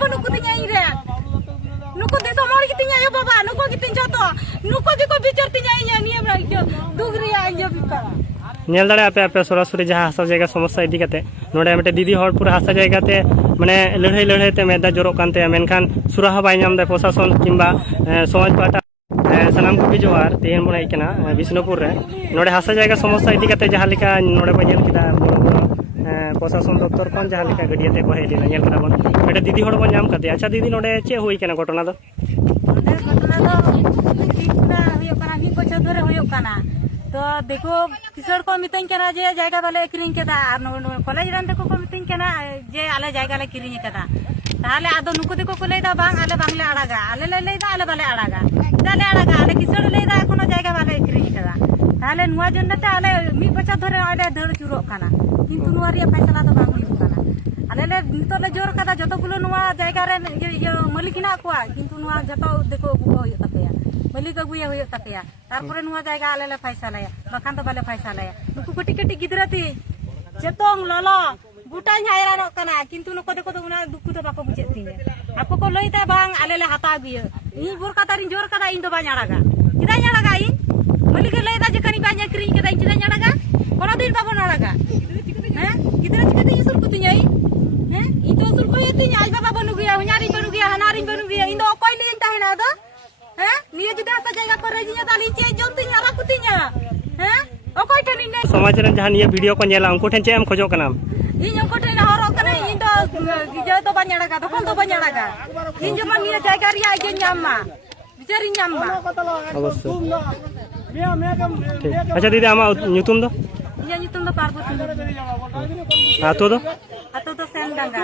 baba nuku tinya ire. Nuku desa mori kitinya ya baba nuku kitin joto. Nuku diko bicar tinya inya niya mra dugri aja bipa. नेल दाड़े आपे आपे सरासरि जहाँ हासा जायगा समस्या इदी कते नोडे मिटे दीदी हर पूरा हासा जायगा ते माने लड़ाई लड़ाई ते मेदा जोरो कानते मेनखान सुराहा बाय नाम दे प्रशासन किंबा समाज पाटा सानाम को जोहार तेहन बन हेकना बिष्णुपुर रे नोडे हासा जायगा समस्या इदी कते जहाँ लेका नोडे बन नेल किदा बड़ो बड़ो प्रशासन दफ्तर खन जहाँ लेका गडिया ते को हेलिना नेल करा बन मिटे दीदी हर बन नाम कते अच्छा दीदी नोडे चे होई केना घटना दो तो देखो किशोर को मितन केना जे जायगा वाले किरिंग केदा कॉलेज रन देखो को मितन केना जे आले जायगा ले किरिंग केदा ताले आदो नुको देखो को लेदा बांग आले बांगले आड़ागा आले लेदा आले बाले आड़ागा ताले आड़ागा आले किशोर लेदा कोनो जायगा वाले किरिंग केदा ताले नुवा जन्नते आले मी बच्चा धरे आले धड़ चुरो काना किंतु नुवा रिया फैसला तो बांग हुई काना आले ले नितो ले जोर कदा जतो गुलो नुवा जायगा रे ये मालिकिना को किंतु नुवा जतो देखो को होय तपेया बलि गगुया होय तपेया तारपरे नुवा जायगा आले ले फैसला या बखान तो बाले फैसला या नुकु कटी कटी गिदरा थी जतोंग ललो बुटाई हायरानो कना किंतु नुको देखो तो उना दुखु तो बाको बुझे तिने आपको को लइता बांग आले ले हाता गुया इ बोर कातारिन जोर कदा इन तो बाñaड़ागा किदा ñaड़ागा इ बलि के लइता जे कनी बाña क्रिंग केदा इन ñaड़ागा कोनो दिन बाबो नड़ागा हैं किदरा चिकते इसुर कुतिnya इ हैं इ तो सुर को यतिnya आज बाबा बनु गया हनारी बनु गया हनारी बनु गया इन दो कोई लेन ताहेना दो हैं निये जुदा सा जायगा को रेजिnya ताली चे जोंतिnya राकुतिnya हैं ओकोय ठनी ने समाज रे जहाँ ये वीडियो को नेला उनको ठन चे हम खोजो कनाम इन को ठन हरो कने इन तो जे तो बाñaड़ागा तो कोन तो बाñaड़ागा इन जमा निये जायगा रिया जे न्यामा बिचारी न्यामा अवश्य अच्छा दीदी आमा ᱧᱩᱛᱩᱢ ᱫᱚ इया ᱧᱩᱛᱩᱢ ᱫᱚ पार्वती आतो दो अतो तो सेन डांगा